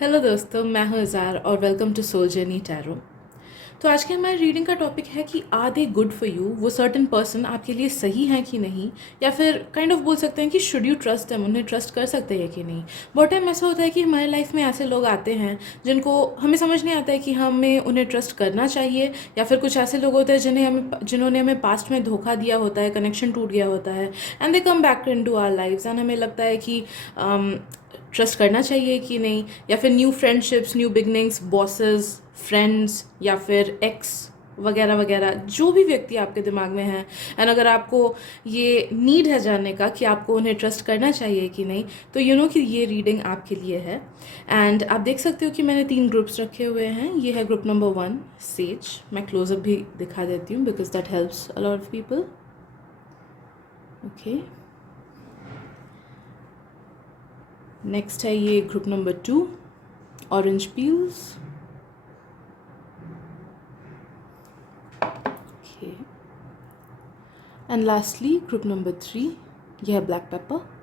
Hello दोस्तों, मैं हूँ इज़ार और welcome to Soul Journey Tarot. तो आज के हमारे रीडिंग का टॉपिक है कि are they good for you, वो सर्टन पर्सन आपके लिए सही है कि नहीं, या फिर काइंड ऑफ बोल सकते हैं कि शुड यू ट्रस्ट देम, उन्हें ट्रस्ट कर सकते हैं कि नहीं। बहुत टाइम ऐसा होता है कि हमारे लाइफ में ऐसे लोग आते हैं जिनको हमें समझ नहीं आता है कि हमें उन्हें ट्रस्ट करना चाहिए, या फिर कुछ ऐसे लोग होते हैं जिन्होंने हमें पास्ट में धोखा दिया होता है, कनेक्शन टूट गया होता है, and they come back into our life and हमें लगता है कि ट्रस्ट करना चाहिए कि नहीं, या फिर new friendships, new beginnings, bosses, friends, या फिर एक्स वगैरह वगैरह, जो भी व्यक्ति आपके दिमाग में है। एंड अगर आपको ये नीड है जानने का कि आपको उन्हें ट्रस्ट करना चाहिए कि नहीं, तो यू नो कि ये रीडिंग आपके लिए है। एंड आप देख सकते हो कि मैंने 3 ग्रुप्स रखे हुए हैं। ये है ग्रुप नंबर 1, सेज। मैं क्लोजअप भी दिखा देती हूँ because that helps a lot of people. Okay, next है ये group number 2, orange peels. Okay, and lastly group number 3, यह है ब्लैक पेपर।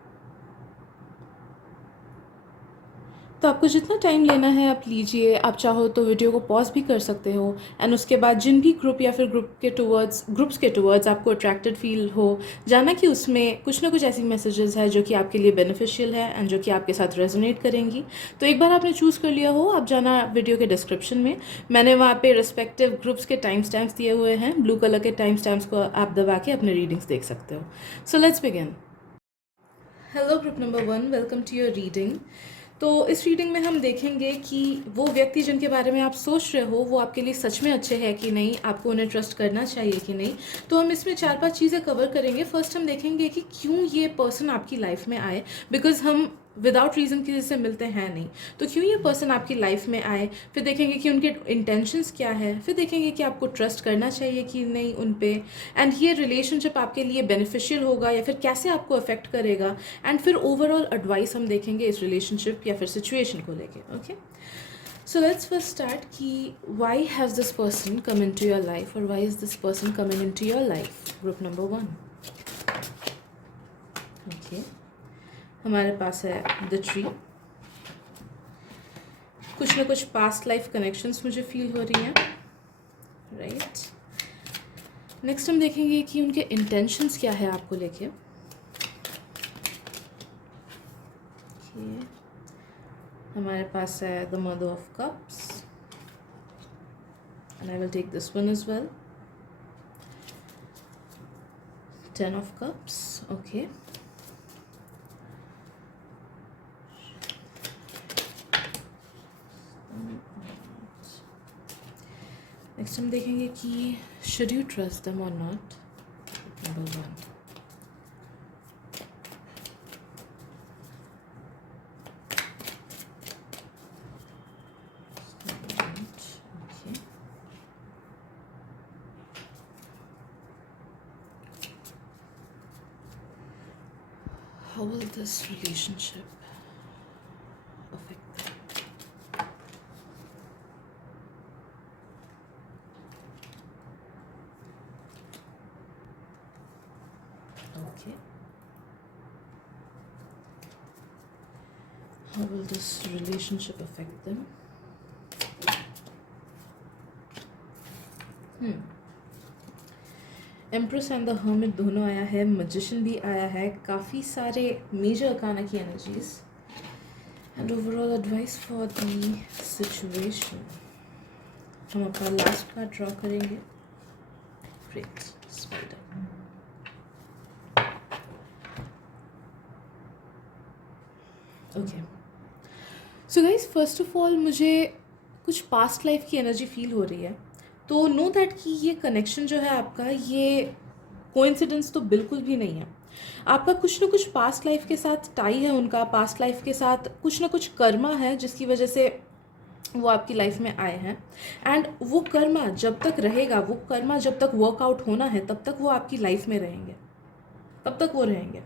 तो आपको जितना टाइम लेना है आप लीजिए। आप चाहो तो वीडियो को पॉज भी कर सकते हो, एंड उसके बाद जिन भी ग्रुप या फिर ग्रुप्स के टुवर्ड्स आपको अट्रैक्टेड फील हो, जाना कि उसमें कुछ ना कुछ ऐसी मैसेजेस है जो कि आपके लिए बेनिफिशियल है एंड जो कि आपके साथ रेजोनेट करेंगी। तो एक बार आपने चूज़ कर लिया हो, आप जाना वीडियो के डिस्क्रिप्शन में, मैंने वहाँ पे रिस्पेक्टिव ग्रुप्स के टाइम स्टैम्प्स दिए हुए हैं। ब्लू कलर के टाइम स्टैम्प्स को आप दबा के अपने रीडिंग्स देख सकते हो। So let's begin. Hello group number 1, welcome to your reading. तो इस रीडिंग में हम देखेंगे कि वो व्यक्ति जिनके बारे में आप सोच रहे हो वो आपके लिए सच में अच्छे हैं कि नहीं, आपको उन्हें ट्रस्ट करना चाहिए कि नहीं। तो हम इसमें 4-5 चीज़ें कवर करेंगे। फर्स्ट हम देखेंगे कि क्यों ये पर्सन आपकी लाइफ में आए, बिकॉज हम विदाउट रीज़न किसी से मिलते हैं नहीं, तो क्यों ये पर्सन आपकी लाइफ में आए। फिर देखेंगे कि उनके इंटेंशंस क्या है। फिर देखेंगे कि आपको ट्रस्ट करना चाहिए कि नहीं उन पे, एंड ये रिलेशनशिप आपके लिए बेनिफिशियल होगा या फिर कैसे आपको अफेक्ट करेगा। एंड फिर ओवरऑल एडवाइस हम देखेंगे इस रिलेशनशिप या फिर सिचुएशन को लेके। Okay, so let's first start कि why has this person come into your life, और why is this person coming into your life. Group number 1। Okay, हमारे पास है द ट्री। कुछ ना कुछ पास्ट लाइफ कनेक्शंस मुझे feel हो रही हैं, राइट। नेक्स्ट हम देखेंगे कि उनके इंटेंशंस क्या है आपको लेके। हमारे पास है the mother of cups, and I will take this one as well. 10 of cups. Okay, next हम देखेंगे कि शुड यू ट्रस्ट देम और नॉट। Number 1। Okay. How will this relationship affect them? Okay. How will this relationship affect them? Empress and the hermit दोनों आया है, magician भी आया है, काफ़ी सारे मेजर अरकाना की energies, and overall advice for the situation. हम अपना लास्ट कार्ड ड्रॉ करेंगे, great spider. Okay, so guys, first of all मुझे कुछ पास्ट लाइफ की एनर्जी फील हो रही है। तो नो दैट कि ये कनेक्शन जो है आपका, ये कोइंसिडेंस तो बिल्कुल भी नहीं है। आपका कुछ ना कुछ पास्ट लाइफ के साथ टाई है, उनका पास्ट लाइफ के साथ कुछ ना कुछ कर्मा है जिसकी वजह से वो आपकी लाइफ में आए हैं। एंड वो कर्मा जब तक रहेगा, वो कर्मा जब तक वर्कआउट होना है, तब तक वो आपकी लाइफ में रहेंगे, तब तक वो रहेंगे।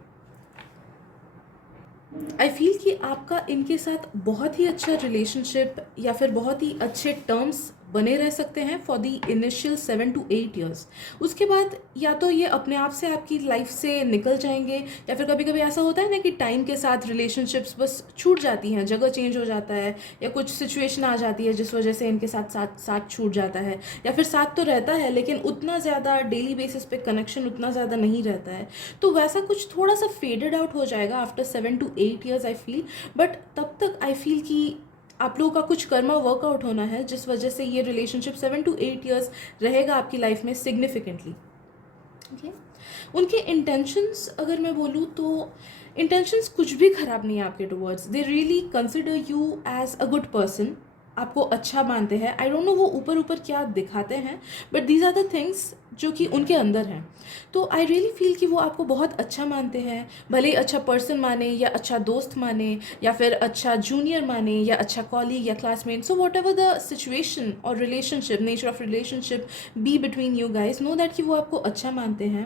आई फील कि आपका इनके साथ बहुत ही अच्छा रिलेशनशिप या फिर बहुत ही अच्छे टर्म्स बने रह सकते हैं for the initial 7 to 8 years। उसके बाद या तो ये अपने आप से आपकी लाइफ से निकल जाएंगे, या फिर कभी कभी ऐसा होता है ना कि टाइम के साथ रिलेशनशिप्स बस छूट जाती हैं, जगह चेंज हो जाता है या कुछ सिचुएशन आ जाती है जिस वजह से इनके साथ साथ साथ छूट जाता है, या फिर साथ तो रहता है लेकिन उतना ज़्यादा डेली बेसिस पे कनेक्शन उतना ज़्यादा नहीं रहता है। तो वैसा कुछ थोड़ा सा फेडेड आउट हो जाएगा after 7 to 8 years I feel. But तब तक आई फील कि आप लोगों का कुछ कर्मा वर्कआउट होना है जिस वजह से ये रिलेशनशिप 7 to 8 years रहेगा आपकी लाइफ में सिग्निफिकेंटली। ओके, उनके इंटेंशंस अगर मैं बोलूँ तो इंटेंशंस कुछ भी ख़राब नहीं है आपके towards. They really consider you as a good person, आपको अच्छा मानते हैं। आई डोंट नो वो ऊपर ऊपर क्या दिखाते हैं, but these are the things जो कि उनके अंदर हैं। तो आई रियली फील कि वो आपको बहुत अच्छा मानते हैं, भले ही अच्छा पर्सन माने या अच्छा दोस्त माने या फिर अच्छा जूनियर माने या अच्छा कॉलीग या classmate. So whatever the situation और relationship, nature of relationship be between you guys, know that कि वो आपको अच्छा मानते हैं।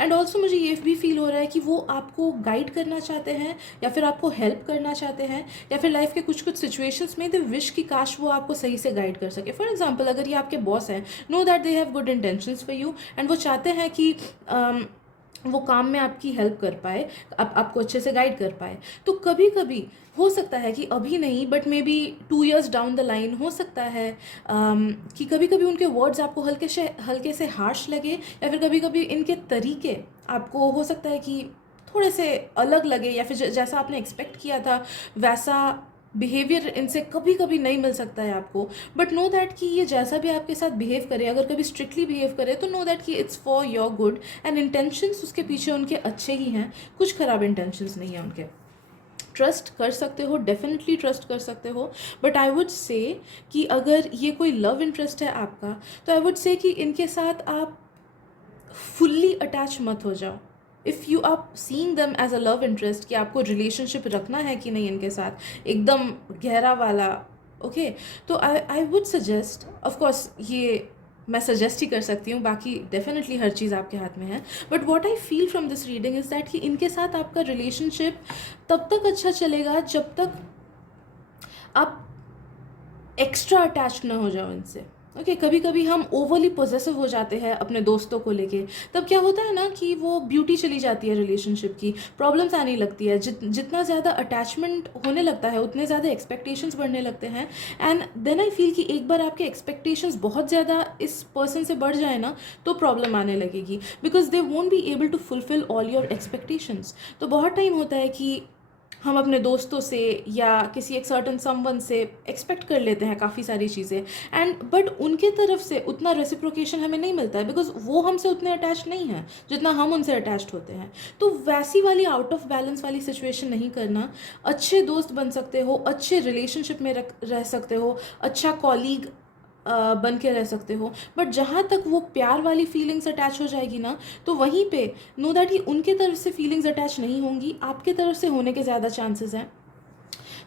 एंड ऑल्सो मुझे ये भी फील हो रहा है कि वो आपको गाइड करना चाहते हैं या फिर आपको हेल्प करना चाहते हैं, या फिर लाइफ के कुछ कुछ सिचुएशंस में दे विश की काश वो आपको सही से गाइड कर सके। फॉर एग्जाम्पल, अगर ये आपके बॉस हैं, know that they have good intentions for you and वो चाहते हैं कि वो काम में आपकी हेल्प कर पाए, आपको अच्छे से गाइड कर पाए। तो कभी कभी हो सकता है कि अभी नहीं but may be 2 years down the line हो सकता है कि कभी कभी उनके वर्ड्स आपको हल्के से हार्श लगे, या फिर कभी कभी इनके तरीके आपको हो सकता है कि थोड़े से अलग लगे, या फिर जैसा आपने एक्सपेक्ट किया था वैसा बिहेवियर इनसे कभी कभी नहीं मिल सकता है आपको। बट नो दैट कि ये जैसा भी आपके साथ बिहेव करे, अगर कभी स्ट्रिक्टली बिहेव करे तो नो दैट कि it's for your good and intentions उसके पीछे उनके अच्छे ही हैं, कुछ खराब इंटेंशंस नहीं है उनके। ट्रस्ट कर सकते हो, डेफिनेटली ट्रस्ट कर सकते हो। बट आई वुड से कि अगर ये कोई लव इंटरेस्ट है आपका, तो आई वुड से कि इनके साथ आप फुल्ली अटैच मत हो जाओ। If you are seeing them as a love interest कि आपको रिलेशनशिप रखना है कि नहीं इनके साथ एकदम गहरा वाला, ओके, तो आई वुड सजेस्ट, ऑफकोर्स ये मैं सजेस्ट ही कर सकती हूँ, बाकी डेफिनेटली हर चीज़ आपके हाथ में है। But what I feel from this reading is that कि इनके साथ आपका रिलेशनशिप तब तक अच्छा चलेगा जब तक आप एक्स्ट्रा अटैच ना हो जाओ इनसे। ओके, कभी कभी हम ओवरली पोजेसिव हो जाते हैं अपने दोस्तों को लेके, तब क्या होता है ना कि वो ब्यूटी चली जाती है रिलेशनशिप की, प्रॉब्लम्स आने लगती है। जितना ज़्यादा अटैचमेंट होने लगता है उतने ज़्यादा एक्सपेक्टेशंस बढ़ने लगते हैं। एंड देन आई फील कि एक बार आपके एक्सपेक्टेशंस बहुत ज़्यादा इस पर्सन से बढ़ जाए ना तो प्रॉब्लम आने लगेगी, because they won't be able to fulfil all your expectations. तो बहुत टाइम होता है कि हम अपने दोस्तों से या किसी एक सर्टन समवन से एक्सपेक्ट कर लेते हैं काफ़ी सारी चीज़ें, एंड बट उनके तरफ से उतना रेसिप्रोकेशन हमें नहीं मिलता है, बिकॉज वो हमसे उतने अटैच नहीं हैं जितना हम उनसे अटैच्ड होते हैं। तो वैसी वाली आउट ऑफ बैलेंस वाली सिचुएशन नहीं करना। अच्छे दोस्त बन सकते हो, अच्छे रिलेशनशिप में रह सकते हो, अच्छा कॉलीग बन के रह सकते हो, बट जहाँ तक वो प्यार वाली फीलिंग्स अटैच हो जाएगी ना, तो वहीं पे नो दैट कि उनके तरफ से फीलिंग्स अटैच नहीं होंगी, आपके तरफ से होने के ज़्यादा चांसेस हैं।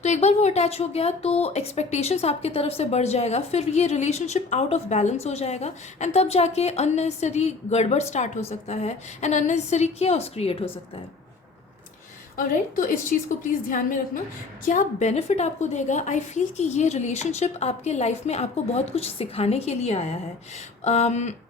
तो एक बार वो अटैच हो गया तो एक्सपेक्टेशंस आपके तरफ से बढ़ जाएगा, फिर ये रिलेशनशिप आउट ऑफ बैलेंस हो जाएगा, एंड तब जाके अननेसेसरी गड़बड़ स्टार्ट हो सकता है एंड अननेसेसरी केओस क्रिएट हो सकता है। ऑलराइट, तो इस चीज़ को प्लीज़ ध्यान में रखना। क्या बेनिफिट आपको देगा? आई फील कि ये रिलेशनशिप आपके लाइफ में आपको बहुत कुछ सिखाने के लिए आया है।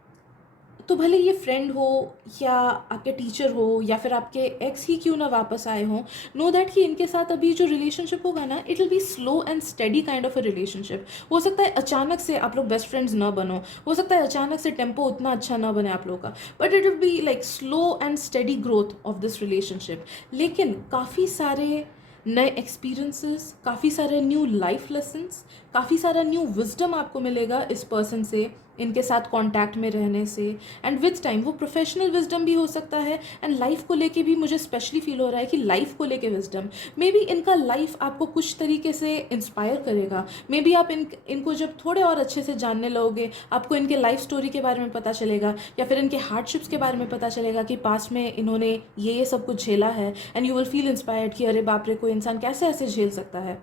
तो भले ये फ्रेंड हो या आपके टीचर हो या फिर आपके एक्स ही क्यों ना वापस आए हों, नो दैट कि इनके साथ अभी जो रिलेशनशिप होगा ना, it will be slow and steady kind of a relationship. हो सकता है अचानक से आप लोग बेस्ट फ्रेंड्स ना बनो, हो सकता है अचानक से टेम्पो उतना अच्छा ना बने आप लोग का, but it will be like slow and steady growth of this relationship. लेकिन काफ़ी सारे नए एक्सपीरियंसेस, काफ़ी सारे न्यू लाइफ लेसन्स, काफ़ी सारा न्यू विजडम आपको मिलेगा इस पर्सन से, इनके साथ कांटेक्ट में रहने से। एंड विथ टाइम वो प्रोफेशनल विजडम भी हो सकता है, एंड लाइफ को लेके भी मुझे स्पेशली फील हो रहा है कि लाइफ को लेके विजडम, मे बी इनका लाइफ आपको कुछ तरीके से इंस्पायर करेगा। मे बी आप इनको जब थोड़े और अच्छे से जानने लगोगे, आपको इनके लाइफ स्टोरी के बारे में पता चलेगा, या फिर इनके हार्डशिप्स के बारे में पता चलेगा कि पास्ट में इन्होंने ये सब कुछ झेला है, and you will feel inspired कि अरे बाप रे, कोई इंसान कैसे ऐसे झेल सकता है।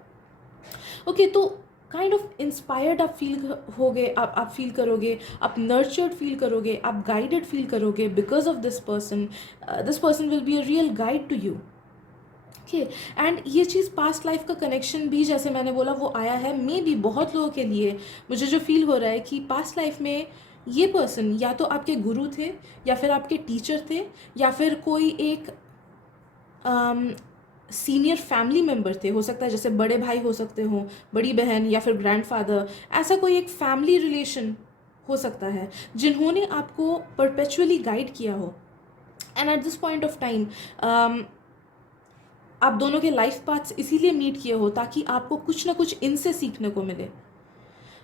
ओके, तो काइंड ऑफ इंस्पायर्ड आप फील होगे, आप फील करोगे, आप नर्चर्ड फील करोगे, आप गाइडेड फील करोगे because of this person. This person will be a real guide to you okay. And ये चीज़ पास्ट लाइफ का कनेक्शन भी जैसे मैंने बोला वो आया है, मे बी बहुत लोगों के लिए मुझे जो फील हो रहा है कि पास्ट लाइफ में ये पर्सन या तो आपके गुरु थे, या फिर आपके टीचर थे, या फिर कोई एक सीनियर फैमिली मेम्बर थे, हो सकता है जैसे बड़े भाई हो सकते हो, बड़ी बहन, या फिर ग्रैंडफादर, ऐसा कोई एक फैमिली रिलेशन हो सकता है जिन्होंने आपको परपेचुअली गाइड किया हो। And at this point of time आप दोनों के लाइफ पाथ्स इसीलिए मीट किए हो ताकि आपको कुछ ना कुछ इनसे सीखने को मिले।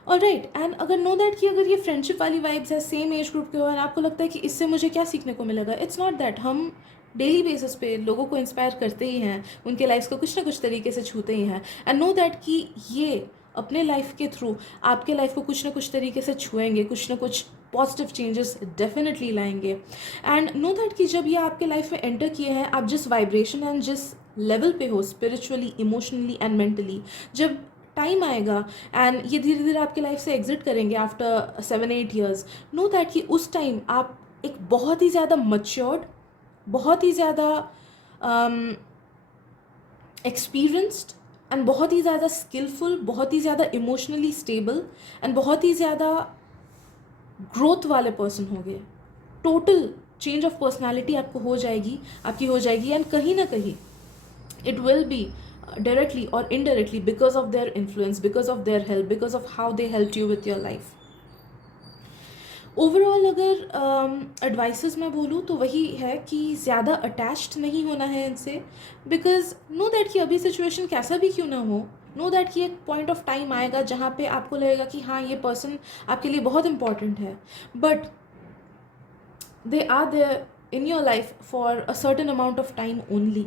और राइट, एंड अगर नो दैट कि अगर ये फ्रेंडशिप वाली वाइब्स है, सेम एज ग्रुप के हो, एंड आपको लगता है कि इससे मुझे क्या सीखने को मिलेगा, इट्स नॉट दैट। हम डेली बेसिस पे लोगों को इंस्पायर करते ही हैं, उनके लाइफ्स को कुछ ना कुछ तरीके से छूते ही हैं। एंड नो दैट कि ये अपने लाइफ के थ्रू आपके लाइफ को कुछ ना कुछ तरीके से छुएंगे, कुछ ना कुछ पॉजिटिव चेंजेस डेफिनेटली लाएंगे। एंड नो दैट कि जब ये आपके लाइफ में एंटर किए हैं, आप जिस वाइब्रेशन एंड जिस लेवल पे हो स्पिरिचुअली, इमोशनली एंड मेंटली, जब टाइम आएगा एंड ये धीरे धीरे आपके लाइफ से एग्जिट करेंगे आफ्टर 7-8 years, नो दैट कि उस टाइम आप एक बहुत ही ज़्यादा मच्योर्ड, बहुत ही ज़्यादा एक्सपीरियंस्ड एंड बहुत ही ज़्यादा स्किलफुल, बहुत ही ज़्यादा इमोशनली स्टेबल एंड बहुत ही ज़्यादा ग्रोथ वाले पर्सन हो गए। टोटल चेंज ऑफ पर्सनालिटी आपको हो जाएगी, आपकी हो जाएगी। एंड कहीं ना कहीं it will B directly or indirectly because of their influence, because of their help, because of how they helped you with your life. Overall अगर एडवाइसेस मैं बोलूँ तो वही है कि ज़्यादा अटैच्ड नहीं होना है इनसे, बिकॉज नो दैट कि अभी सिचुएशन कैसा भी क्यों ना हो, नो दैट कि एक पॉइंट ऑफ टाइम आएगा जहाँ पे आपको लगेगा कि हाँ ये पर्सन आपके लिए बहुत इंपॉर्टेंट है, but they are there in your life for a certain amount of time only.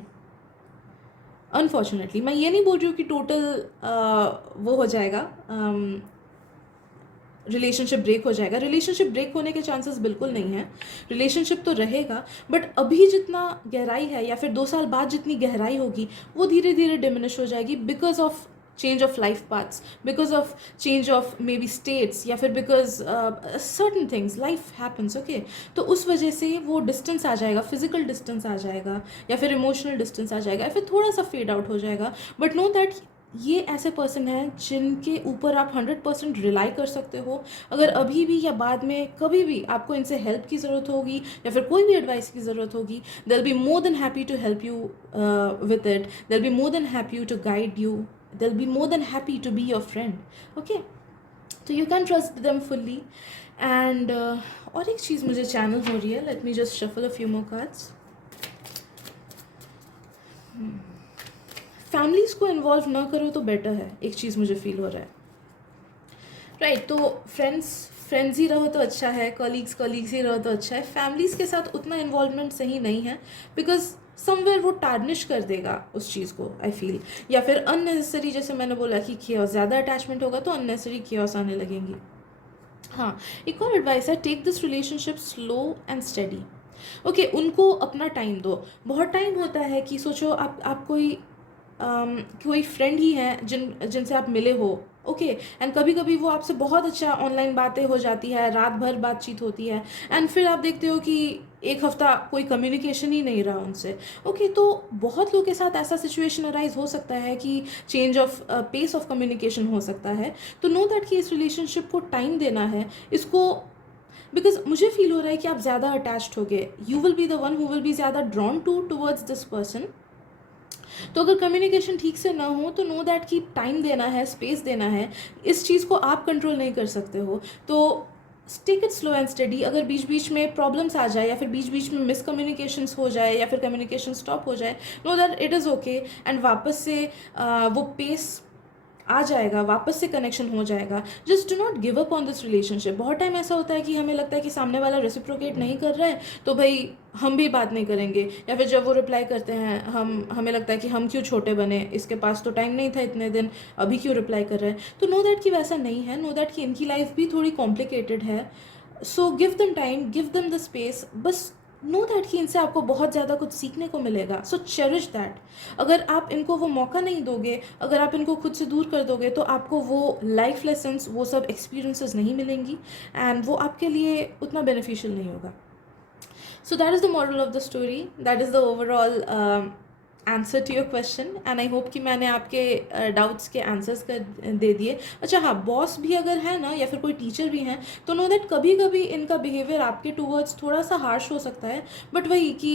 Unfortunately मैं ये नहीं बोल रही हूँ कि टोटल वो हो जाएगा, रिलेशनशिप ब्रेक हो जाएगा। रिलेशनशिप ब्रेक होने के चांसेस बिल्कुल नहीं है, रिलेशनशिप तो रहेगा, बट अभी जितना गहराई है या फिर 2 साल बाद जितनी गहराई होगी वो धीरे धीरे डिमिनिश हो जाएगी, because of change of life paths, because of change of may be states, या फिर because certain things life happens. Okay, तो उस वजह से वो डिस्टेंस आ जाएगा, फिजिकल डिस्टेंस आ जाएगा, या फिर इमोशनल डिस्टेंस आ जाएगा, या फिर थोड़ा सा फेड आउट हो जाएगा। बट नो दैट ये ऐसे पर्सन हैं जिनके ऊपर आप 100% रिलाई कर सकते हो। अगर अभी भी या बाद में कभी भी आपको इनसे हेल्प की ज़रूरत होगी या फिर कोई भी एडवाइस की ज़रूरत होगी, they will be more than happy to help you with it, they will be more than happy to guide you, they will be more than happy to be your friend. Okay, तो you can trust them fully. And और एक चीज़ मुझे channel हो रही है, let me just shuffle a few more cards. Families को involve ना करो तो बेटर है, एक चीज़ मुझे फील हो रहा है। राइट, तो फ्रेंड्स ही रहो तो अच्छा है, कॉलीग्स ही रहो तो अच्छा है। फैमिलीज़ के साथ उतना इन्वॉल्वमेंट सही नहीं है, बिकॉज समवेयर वो टार्निश कर देगा उस चीज़ को, आई फील। या फिर अननेसेसरी, जैसे मैंने बोला कि chaos, ज़्यादा अटैचमेंट होगा तो अननेसेसरी chaos आने लगेंगी। हाँ, एक और एडवाइस है, take this relationship slow and steady. Okay, उनको अपना टाइम दो। बहुत टाइम होता है कि सोचो आप कोई फ्रेंड ही है जिनसे आप मिले हो, ओके, एंड कभी कभी वो आपसे बहुत अच्छा ऑनलाइन बातें हो जाती है, रात भर बातचीत होती है, एंड फिर आप देखते हो कि एक हफ्ता कोई कम्युनिकेशन ही नहीं रहा उनसे। ओके, तो बहुत लोगों के साथ ऐसा सिचुएशन अराइज हो सकता है कि change of pace of communication हो सकता है। तो नो दैट कि इस रिलेशनशिप को टाइम देना है इसको, बिकॉज मुझे फील हो रहा है कि आप ज़्यादा अटैच्ड हो गए, you will be the one who will be ज़्यादा ड्रॉन टूवर्ड्स दिस पर्सन। तो अगर कम्युनिकेशन ठीक से ना हो तो नो दैट कि टाइम देना है, स्पेस देना है। इस चीज़ को आप कंट्रोल नहीं कर सकते हो, तो take it slow and steady. अगर बीच बीच में प्रॉब्लम्स आ जाए या फिर बीच बीच में मिसकम्युनिकेशंस हो जाए या फिर कम्युनिकेशन स्टॉप हो जाए, know that it is okay, and वापस से वो पेस आ जाएगा, वापस से कनेक्शन हो जाएगा। Just do not give up on this relationship. बहुत टाइम ऐसा होता है कि हमें लगता है कि सामने वाला रेसिप्रोकेट नहीं कर रहा है तो भाई हम भी बात नहीं करेंगे, या फिर जब वो रिप्लाई करते हैं हमें लगता है कि हम क्यों छोटे बने, इसके पास तो टाइम नहीं था इतने दिन, अभी क्यों रिप्लाई कर रहे हैं। तो नो दैट कि वैसा नहीं है, नो दैट कि इनकी लाइफ भी थोड़ी कॉम्प्लिकेटेड है। So give them time, give them the space, बस नो दैट कि इनसे आपको बहुत ज़्यादा कुछ सीखने को मिलेगा। सो चेरिश दैट। अगर आप इनको वो मौका नहीं दोगे, अगर आप इनको खुद से दूर कर दोगे, तो आपको वो लाइफ लेसन्स, वो सब एक्सपीरियंसेस नहीं मिलेंगी, एंड वो आपके लिए उतना बेनिफिशियल नहीं होगा। So that is the moral of the story. That is the overall answer to your question and I hope कि मैंने आपके डाउट्स के आंसर्स कर दे दिए. अच्छा हाँ, बॉस भी अगर है ना या फिर कोई टीचर भी हैं तो नो दैट कभी कभी इनका बिहेवियर आपके टूवर्ड्स थोड़ा सा हार्श हो सकता है, बट वही कि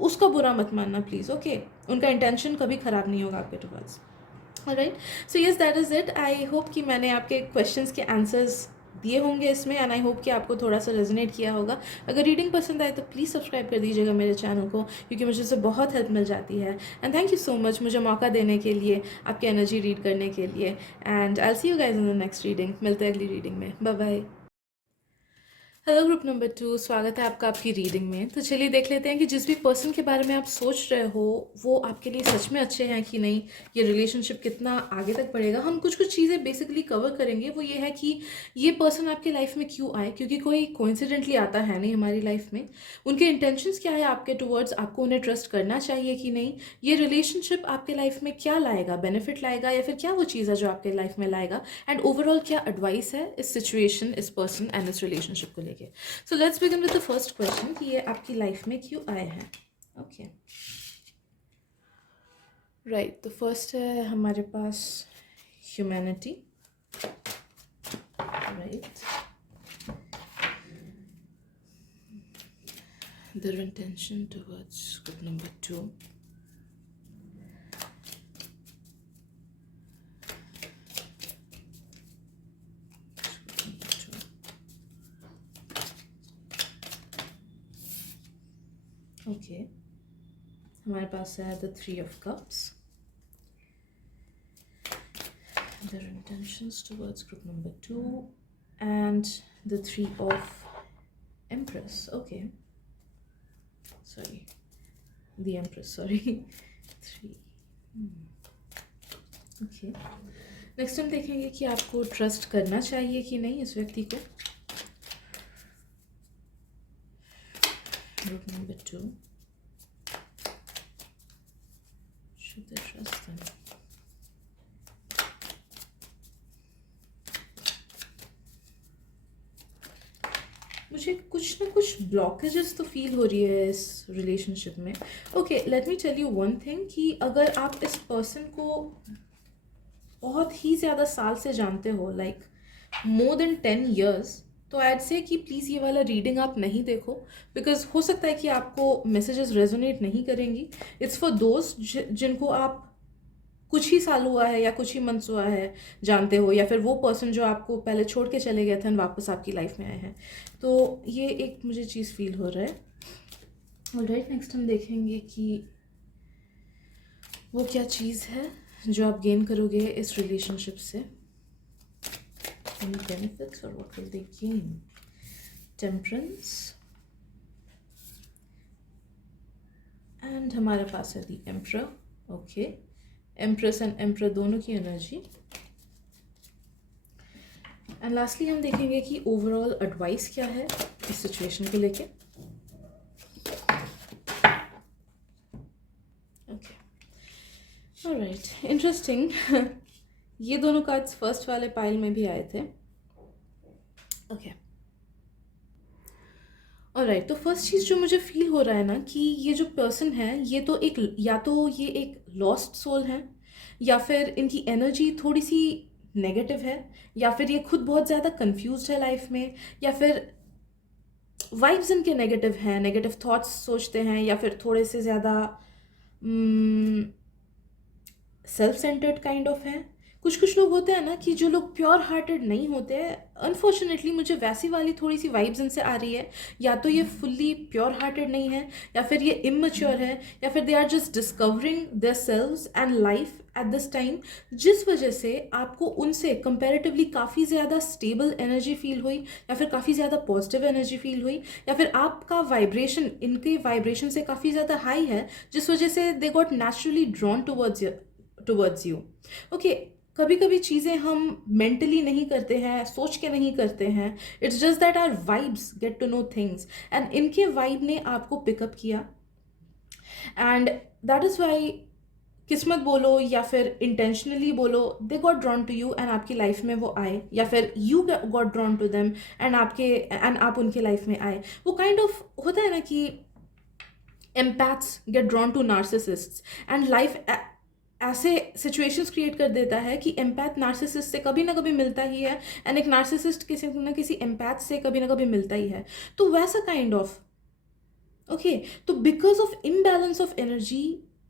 उसका बुरा मत मानना प्लीज़. ओके, उनका इंटेंशन कभी ख़राब नहीं होगा आपके towards. Right, so yes that is it. I hope कि मैंने आपके क्वेश्चंस के आंसर्स दिए होंगे इसमें एंड आई होप कि आपको थोड़ा सा रेजोनेट किया होगा. अगर रीडिंग पसंद आए तो प्लीज़ सब्सक्राइब कर दीजिएगा मेरे चैनल को, क्योंकि मुझे उससे बहुत हेल्प मिल जाती है. And thank you so much मुझे मौका देने के लिए, आपकी एनर्जी रीड करने के लिए. And I will see you guys in the next reading. मिलते हैं अगली रीडिंग में. Bye bye. Hello group number 2, स्वागत है आपका आपकी रीडिंग में. तो चलिए देख लेते हैं कि जिस भी पर्सन के बारे में आप सोच रहे हो वो आपके लिए सच में अच्छे हैं कि नहीं, ये रिलेशनशिप कितना आगे तक बढ़ेगा. हम कुछ कुछ चीज़ें बेसिकली कवर करेंगे. वो ये है कि ये पर्सन आपके लाइफ में क्यों आए, क्योंकि कोई कोइंसिडेंटली आता है नहीं हमारी लाइफ में. उनके इंटेंशंस क्या है आपके टुवर्ड्स, आपको उन्हें ट्रस्ट करना चाहिए कि नहीं, ये रिलेशनशिप आपके लाइफ में क्या लाएगा, बेनिफिट लाएगा या फिर क्या वो चीज़ है जो आपके लाइफ में लाएगा, एंड ओवरऑल क्या एडवाइस है इस सिचुएशन, इस पर्सन एंड इस रिलेशनशिप को लेके. सो let's begin with the first question कि ये आपकी लाइफ में क्यों आए हैं. ओके राइट, तो फर्स्ट है हमारे पास humanity. Right, their intention towards group number 2. Okay, हमारे पास है the 3 of cups. Their intentions towards group number 2 and the 3 of Empress. Okay, sorry, the Empress, sorry. 3. Okay, next हम देखेंगे कि आपको ट्रस्ट करना चाहिए कि नहीं इस व्यक्ति को. Group number 2, should they trust them? मुझे कुछ ना कुछ ब्लॉकेजेस तो फील हो रही है इस रिलेशनशिप में. Okay, let me tell you one thing कि अगर आप इस पर्सन को बहुत ही ज़्यादा साल से जानते हो, लाइक मोर देन 10 years, तो आई से कि प्लीज़ ये वाला रीडिंग आप नहीं देखो, बिकॉज हो सकता है कि आपको मैसेजेस रेजोनेट नहीं करेंगी. इट्स फॉर दोस्त जिनको आप कुछ ही साल हुआ है या कुछ ही मंथ्स हुआ है जानते हो, या फिर वो पर्सन जो आपको पहले छोड़ के चले गए थे और वापस आपकी लाइफ में आए हैं. तो ये एक मुझे चीज़ फील हो रहा है. ऑलराइट, नेक्स्ट हम देखेंगे कि वो क्या चीज़ है जो आप गेन करोगे इस रिलेशनशिप से. Any benefits or what will they gain? Temperance. And हमारे पास है the Emperor. Okay, Empress and Emperor दोनों की एनर्जी. एंड लास्टली हम देखेंगे कि ओवरऑल एडवाइस क्या है इस सिचुएशन को लेके. Okay, alright, interesting. ये दोनों कार्ड्स फर्स्ट वाले पाइल में भी आए थे. ओके, ऑलराइट, तो फर्स्ट चीज़ जो मुझे फील हो रहा है ना कि ये जो पर्सन है ये तो एक, या तो ये एक लॉस्ट सोल है, या फिर इनकी एनर्जी थोड़ी सी नेगेटिव है, या फिर ये खुद बहुत ज़्यादा कंफ्यूज्ड है लाइफ में, या फिर वाइब्स इनके नेगेटिव हैं, नेगेटिव थॉट्स सोचते हैं, या फिर थोड़े से ज़्यादा सेल्फ सेंटर्ड काइंड ऑफ हैं. कुछ कुछ लोग होते हैं ना कि जो लोग प्योर हार्टेड नहीं होते हैं. अनफॉर्चुनेटली मुझे वैसी वाली थोड़ी सी वाइब्स इनसे आ रही है. या तो ये फुल्ली प्योर हार्टेड नहीं है, या फिर ये इमैच्योर है, या फिर they are just discovering their selves and life at this time, जिस वजह से आपको उनसे कंपैरेटिवली काफ़ी ज़्यादा स्टेबल एनर्जी फील हुई, या फिर काफ़ी ज़्यादा पॉजिटिव एनर्जी फील हुई, या फिर आपका वाइब्रेशन इनके वाइब्रेशन से काफ़ी ज़्यादा हाई है, जिस वजह से they got naturally drawn towards you. Okay, कभी कभी चीज़ें हम मेंटली नहीं करते हैं, सोच के नहीं करते हैं. It's just that our vibes get to know things, and इनके वाइब ने आपको पिकअप किया, एंड दैट इज़ वाई किस्मत बोलो या फिर इंटेंशनली बोलो, they got drawn to you and आपकी लाइफ में वो आए, या फिर you got drawn to them and आप उनके लाइफ में आए. वो काइंड ऑफ होता है ना कि empaths get drawn to narcissists and life ऐसे सिचुएशंस क्रिएट कर देता है कि एम्पैथ नार्सिसिस्ट से कभी ना कभी मिलता ही है, एंड एक नार्सिसिस्ट किसी ना किसी एम्पैथ से कभी ना कभी मिलता ही है। तो वैसा काइंड ऑफ ओके। तो because of imbalance of energy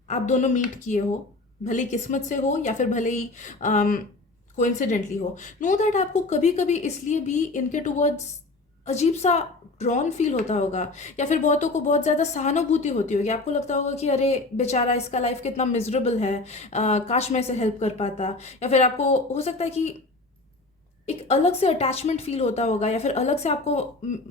आप दोनों मीट किए हो, भले ही किस्मत से हो या फिर भले ही कोइंसिडेंटली हो। नो दैट आपको कभी कभी इसलिए भी इनके टुवर्ड्स अजीब सा ड्रॉन फील होता होगा, या फिर बहुतों को बहुत ज़्यादा सहानुभूति होती होगी। आपको लगता होगा कि अरे बेचारा, इसका लाइफ कितना मिजरेबल है, काश मैं इसे हेल्प कर पाता। या फिर आपको हो सकता है कि एक अलग से अटैचमेंट फील होता होगा, या फिर अलग से आपको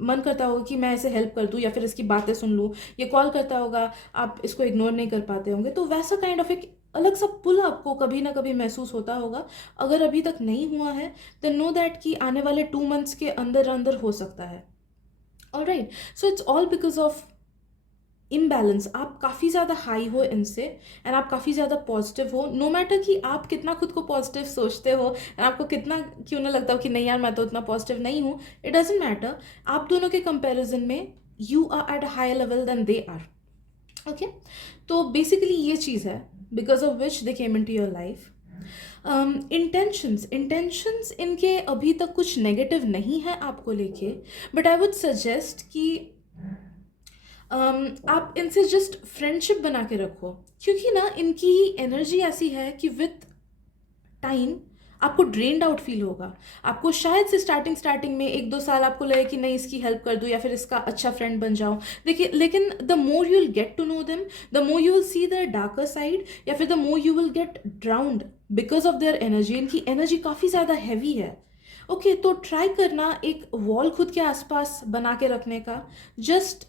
मन करता होगा कि मैं इसे हेल्प कर दूं या फिर इसकी बातें सुन लूं। ये कॉल करता होगा, आप इसको इग्नोर नहीं कर पाते होंगे। तो वैसा काइंड ऑफ एक अलग सा पुल आपको कभी ना कभी महसूस होता होगा। अगर अभी तक नहीं हुआ है देन नो दैट कि आने वाले 2 मंथ्स के अंदर अंदर हो सकता है। Alright, so it's all because of imbalance. आप काफ़ी ज़्यादा हाई हो इनसे, एंड आप काफ़ी ज़्यादा पॉजिटिव हो। नो मैटर कि आप कितना खुद को पॉजिटिव सोचते हो, एंड आपको कितना क्यों ना लगता हो कि नहीं यार मैं तो उतना पॉजिटिव नहीं हूँ, इट डजेंट मैटर। आप दोनों के कंपैरिजन में you are at a higher level than they are. Okay, तो बेसिकली ये चीज़ है because of which they came into your life. Intentions इनके अभी तक कुछ नेगेटिव नहीं है आपको लेके, बट आई वुड सजेस्ट कि आप इनसे जस्ट फ्रेंडशिप बना के रखो, क्योंकि ना इनकी ही एनर्जी ऐसी है कि विथ टाइम आपको ड्रेन्ड आउट फील होगा। आपको शायद से स्टार्टिंग में 1-2 साल आपको लगे कि नहीं इसकी हेल्प कर दूँ या फिर इसका अच्छा फ्रेंड बन जाऊँ। देखिए, लेकिन the more you will get to know them, the more you will see their darker side, या फिर the more you will get drowned because of their energy. इनकी एनर्जी काफ़ी ज़्यादा हैवी है। ओके, तो ट्राई करना एक वॉल खुद के आसपास बना के रखने का। जस्ट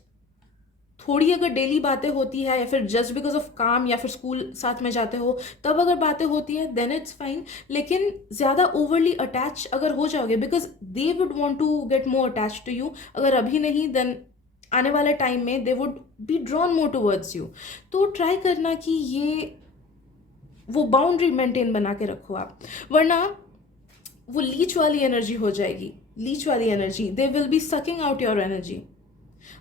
थोड़ी अगर डेली बातें होती है, या फिर जस्ट बिकॉज ऑफ काम या फिर स्कूल साथ में जाते हो तब अगर बातें होती है देन इट्स फाइन। लेकिन ज़्यादा ओवरली अटैच अगर हो जाओगे, because they would want to get more attach to you, अगर अभी नहीं देन आने वाले टाइम में they would be drawn more towards you. तो ट्राई करना कि ये वो बाउंड्री मेंटेन बना के रखो आप, वरना वो लीच वाली एनर्जी हो जाएगी। लीच वाली energy, they will B sucking out your energy.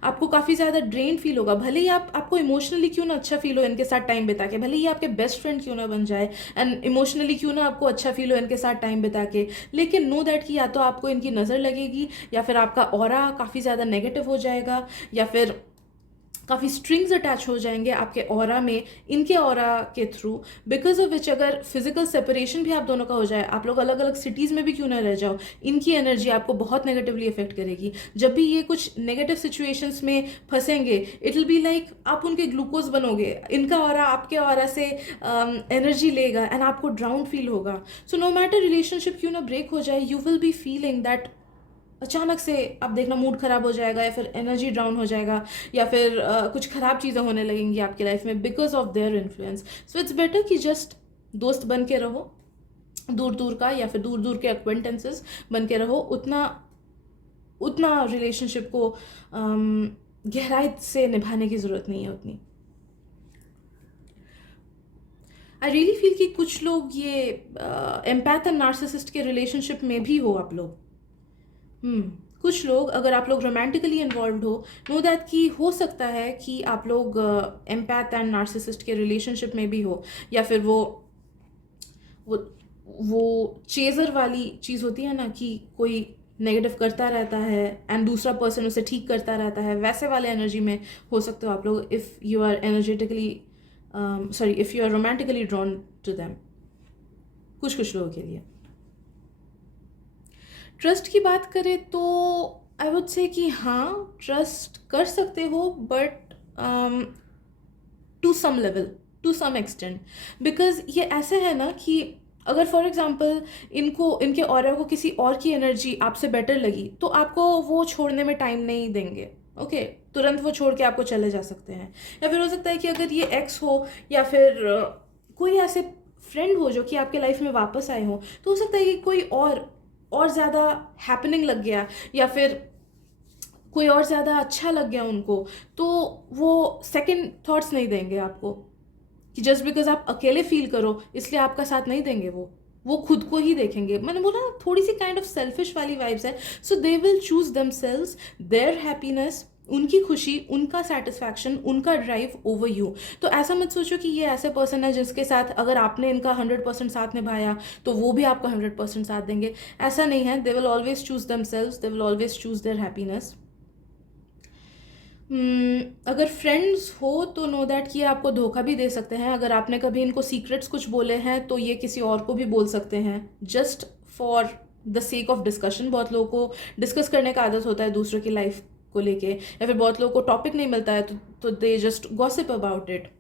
आपको काफ़ी ज़्यादा ड्रेन फील होगा, भले ही आपको इमोशनली क्यों ना अच्छा फील हो इनके साथ टाइम बिता के, भले ही आपके बेस्ट फ्रेंड क्यों ना बन जाए, एंड इमोशनली क्यों ना आपको अच्छा फील हो इनके साथ टाइम बिता के। लेकिन नो दैट कि या तो आपको इनकी नज़र लगेगी, या फिर आपका ऑरा काफ़ी ज़्यादा नेगेटिव हो जाएगा, या फिर काफ़ी स्ट्रिंग्स अटैच हो जाएंगे आपके ऑरा में इनके ऑरा के थ्रू, बिकॉज ऑफ विच अगर फिजिकल सेपरेशन भी आप दोनों का हो जाए, आप लोग अलग अलग सिटीज़ में भी क्यों ना रह जाओ, इनकी एनर्जी आपको बहुत नेगेटिवली इफेक्ट करेगी। जब भी ये कुछ नेगेटिव सिचुएशंस में फंसेंगे, इट विल बी लाइक आप उनके ग्लूकोज बनोगे, इनका ऑरा आपके ऑरा से एनर्जी लेगा एंड आपको ड्राउन फील होगा। सो नो मैटर रिलेशनशिप क्यों ना ब्रेक हो जाए, you will be feeling that अचानक से आप देखना मूड ख़राब हो जाएगा, या फिर एनर्जी डाउन हो जाएगा, या फिर कुछ ख़राब चीज़ें होने लगेंगी आपकी लाइफ में because of their influence. So it's better कि जस्ट दोस्त बन के रहो दूर दूर का, या फिर दूर दूर के एक्वेंटेंसेस बन के रहो। उतना उतना रिलेशनशिप को गहराई से निभाने की ज़रूरत नहीं है उतनी। आई रियली फील कि कुछ लोग ये एम्पैथ एंड नार्सिसिस्ट के रिलेशनशिप में भी हो आप लोग। कुछ लोग, अगर आप लोग रोमांटिकली इन्वॉल्व हो, नो दैट कि हो सकता है कि आप लोग एम्पैथ एंड नार्सिसिस्ट के रिलेशनशिप में भी हो, या फिर वो वो चेजर वाली चीज़ होती है ना, कि कोई नेगेटिव करता रहता है एंड दूसरा पर्सन उसे ठीक करता रहता है, वैसे वाले एनर्जी में हो सकते हो आप लोग, if you are energetically if you are romantically drawn to them, कुछ लोगों के लिए। ट्रस्ट की बात करें तो आई वुड से कि हाँ, ट्रस्ट कर सकते हो, but to some level, to some extent. Because ये ऐसे है ना कि अगर फॉर एग्जाम्पल इनके ऑरा को किसी और की एनर्जी आपसे बेटर लगी, तो आपको वो छोड़ने में टाइम नहीं देंगे। ओके, तुरंत वो छोड़ के आपको चले जा सकते हैं। या फिर हो सकता है कि अगर ये एक्स हो, या फिर कोई ऐसे फ्रेंड हो जो कि आपके लाइफ में वापस आए हो, तो हो सकता है कि कोई और ज़्यादा हैपनिंग लग गया, या फिर कोई और ज़्यादा अच्छा लग गया उनको, तो वो सेकंड थॉट्स नहीं देंगे आपको कि जस्ट बिकॉज आप अकेले फील करो इसलिए आपका साथ नहीं देंगे। वो खुद को ही देखेंगे। मैंने बोला ना, थोड़ी सी काइंड ऑफ सेल्फिश वाली वाइब्स है। So they will choose themselves, their happiness, उनकी खुशी, उनका सेटिस्फैक्शन, उनका ड्राइव ओवर यू। तो ऐसा मत सोचो कि ये ऐसे पर्सन है जिसके साथ अगर आपने इनका 100% साथ निभाया तो वो भी आपका 100% साथ देंगे। ऐसा नहीं है। They will always choose themselves, they will always choose their happiness. अगर फ्रेंड्स हो तो नो दैट कि ये आपको धोखा भी दे सकते हैं। अगर आपने कभी इनको सीक्रेट्स कुछ बोले हैं तो ये किसी और को भी बोल सकते हैं, just for the sake of discussion. बहुत लोगों को डिस्कस करने का आदत होता है दूसरों की लाइफ को लेके, या फिर बहुत लोगों को टॉपिक नहीं मिलता है तो they just gossip about it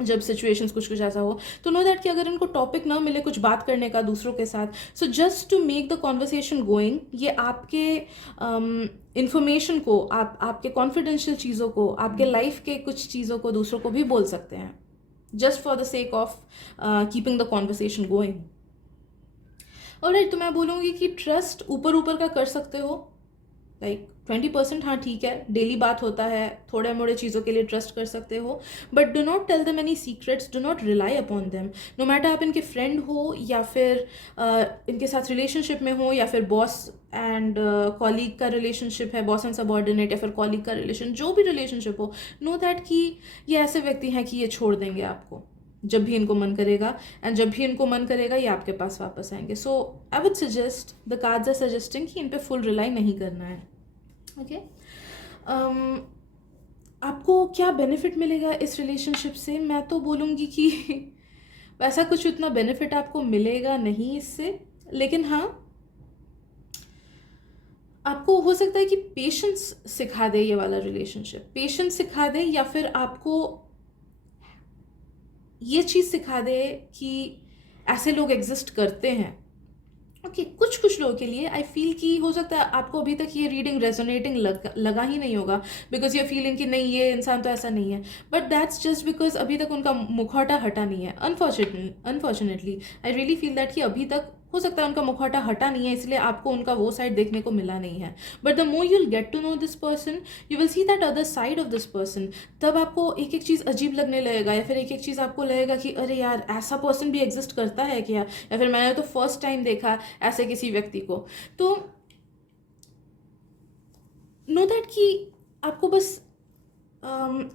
जब सिचुएशंस कुछ कुछ ऐसा हो। तो नो दैट कि अगर इनको टॉपिक ना मिले कुछ बात करने का दूसरों के साथ, so just to make the conversation going, ये आपके इंफॉर्मेशन को, आपके कॉन्फिडेंशियल चीज़ों को, आपके लाइफ के कुछ चीज़ों को दूसरों को भी बोल सकते हैं, just for the sake of keeping the conversation going. Alright, तो मैं बोलूँगी कि ट्रस्ट ऊपर ऊपर का कर सकते हो, लाइक 20%, हाँ ठीक है, डेली बात होता है, थोड़े मोड़े चीज़ों के लिए ट्रस्ट कर सकते हो, but do not tell them any secrets, do not rely upon them. No matter आप इनके फ्रेंड हो या फिर इनके साथ रिलेशनशिप में हो, या फिर बॉस एंड कॉलीग का रिलेशनशिप है, बॉस एंड सबॉर्डिनेट, या फिर कॉलीग का रिलेशन, जो भी रिलेशनशिप हो, नो दैट कि ये ऐसे व्यक्ति हैं कि ये छोड़ देंगे आपको जब भी इनको मन करेगा, एंड जब भी इनको मन करेगा ये आपके पास वापस आएंगे। So I would suggest, the cards are suggesting कि इन पे फुल रिलाई नहीं करना है। ओके, आपको क्या बेनिफिट मिलेगा इस रिलेशनशिप से? मैं तो बोलूँगी कि वैसा कुछ उतना बेनिफिट आपको मिलेगा नहीं इससे, लेकिन हाँ, आपको हो सकता है कि पेशेंस सिखा दे ये वाला रिलेशनशिप, पेशेंस सिखा दे, या फिर आपको ये चीज़ सिखा दे कि ऐसे लोग एग्जिस्ट करते हैं। ओके, कुछ कुछ लोगों के लिए आई फील कि हो सकता है आपको अभी तक ये रीडिंग रेजोनेटिंग लगा ही नहीं होगा, बिकॉज यू फीलिंग कि नहीं ये इंसान तो ऐसा नहीं है, बट दैट्स जस्ट बिकॉज अभी तक उनका मुखौटा हटा नहीं है। Unfortunately I really feel that कि अभी तक हो सकता है उनका मुखौटा हटा नहीं है, इसलिए आपको उनका वो साइड देखने को मिला नहीं है। But the more you'll get to know this person, you will see that other side of this person. तब आपको एक एक चीज़ अजीब लगने लगेगा, या फिर एक एक चीज़ आपको लगेगा कि अरे यार ऐसा पर्सन भी एग्जिस्ट करता है क्या, या फिर मैंने तो फर्स्ट टाइम देखा ऐसे किसी व्यक्ति को। तो नो दैट कि आपको बस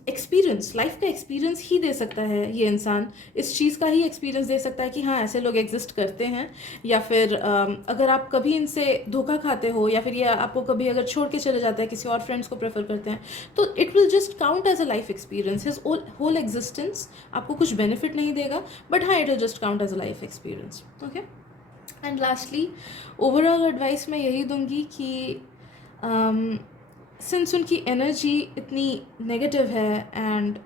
एक्सपीरियंस, लाइफ का एक्सपीरियंस ही दे सकता है ये इंसान, इस चीज़ का ही एक्सपीरियंस दे सकता है कि हाँ ऐसे लोग एग्जिस्ट करते हैं। या फिर अगर आप कभी इनसे धोखा खाते हो, या फिर ये आपको कभी अगर छोड़ के चले जाते हैं, किसी और फ्रेंड्स को प्रेफर करते हैं, तो it will just count as a life experience. His whole existence आपको कुछ बेनिफिट नहीं देगा, बट हाँ it will just count as a life experience. Okay, and lastly overall advice मैं यही दूंगी कि सिंस उनकी एनर्जी इतनी नेगेटिव है and